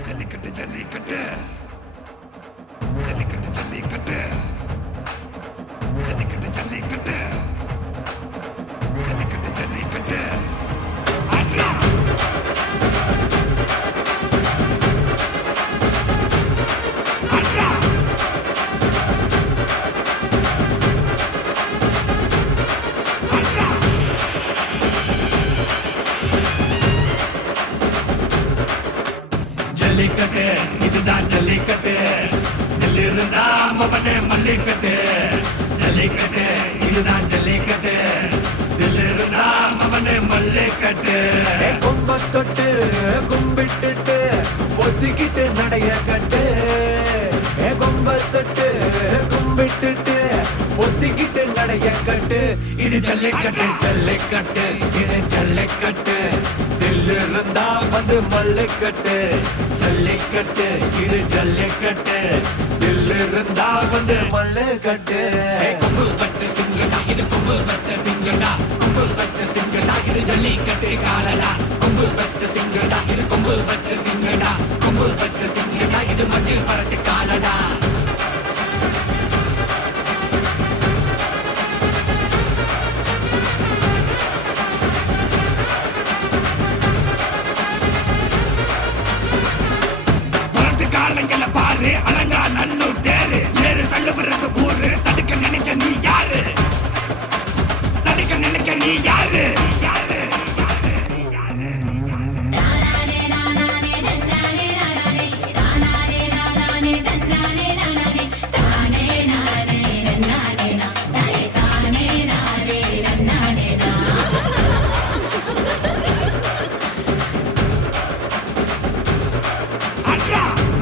ஜல்லிக்கட்டு ஜல்லிக்கட்டு ஜல்லிக்கட்டு ஜல்லிக்கட்டு ஜல்லிக்கட்டு ஜல்லிக்கட்டு ஜல்லிக்கட்டு ஜல்லிக்கட்டு ஆட்ரா ஆட்ரா ஆட்ரா ஜல்லிக்கட்டு இதுதான் ஜல்லிக்கட்டு தில்லி இருந்தா மவனே மல்லிக்கட்டு ஜல்லிக்கட்டு இதுதான் ஜல்லிக்கட்டு தில்லி இருந்தா மவனே மல்லிக்கட்டு கொம்ப தொட்டு கும்பிட்டுட்டு ஒத்திக்கிட்டு நடைய கட்டு கொம்ப தொட்டு கும்பிட்டுட்டு ஒத்திக்கிட்டு நடைய கட்டு இது ஜல்லிக்கட்டு ஜல்லிக்கட்டு இது ஜல்லிக்கட்டு தில்லு இருந்தா வந்து மல்லுக்கட்டு ஜல்லிக்கட்டு இது ஜல்லிக்கட்டு தில்லு இருந்தா வந்து மல்லுக்கட்டு கொம்பு வச்ச சிங்கடா இது கொம்பு வச்ச சிங்கடா கொம்பு வச்ச சிங்கடா இது ஜல்லிக்கட்டு காலடா கொம்பு வச்ச சிங்கடா இது கொம்பு வச்ச சிங்கடா கொம்பு வச்ச சிங்கடா இது மஞ்சு பரட்டு காலடா காலங்கள பாரு அலங்கா நல்லூர் தேரு ஏறு தள்ளுவுறது ஊரு தடுக்க நினைக்க நீ யாரு தடுக்க நினைக்க நீ யாரு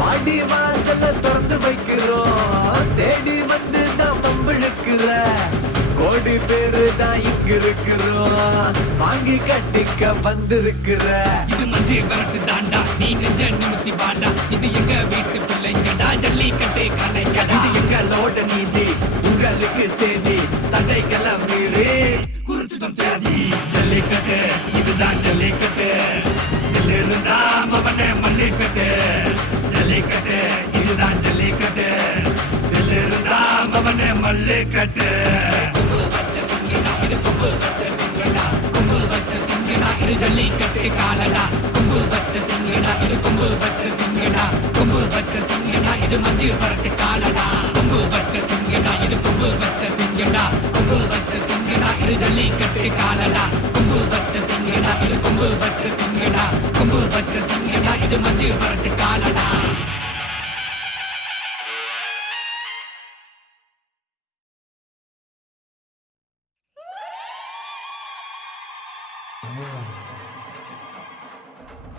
மாடி வாசல்ல திறந்து வைக்கிறோம் தேடி வந்து நான் பம்பிழுக்கிற கோடி பேரு தான் இங்க இருக்கிறோம் வாங்கி கட்டிக்க வந்திருக்கிற இது மஞ்சு வரட்டு தாண்டா நீ நெஞ்ச நிமித்தி பாண்டா இது எங்க வீட்டு பிள்ளைங்கடா ஜல்லிக்கட்டு கலைங்கடா இது எங்களோட நீதி உங்களுக்கு செய்தி தடைகளை மீறி குறிச்சுதான் தேதி ஜல்லிக்கட்டு இதுதான் ஜல்லிக்கட்டு இதுல இருந்தா மவனே மல்லிக்கட்டு ஜல்லிக்கட்டு இதுதான் ஜல்லிக்கட்டு இதுல இருந்தா மவனே மல்லிக்கட்டு கொம்பு வச்ச சிங்கடா இது கொம்பு வச்ச சிங்கடா கொம்பு வச்ச சிங்கடா இது ஜல்லிக்கட்டு காலடா கொம்பு வச்ச சிங்கடா இது கொம்பு வச்ச சிங்கடா கொம்பு வச்ச சிங்கடா இது மஞ்சு வரட்டு காலடா கொம்பு வச்ச சிங்கடா இது கொம்பு வச்ச சிங்கடா கொம்பு வச்ச சிங்கடா இது ஜல்லிக்கட்டு காலடா கொம்பு வச்ச சிங்கடா இது கொம்பு வச்ச சிங்கடா கொம்பு வச்ச சிங்கடா இது மஞ்சு வரட்டு காலடா Yeah.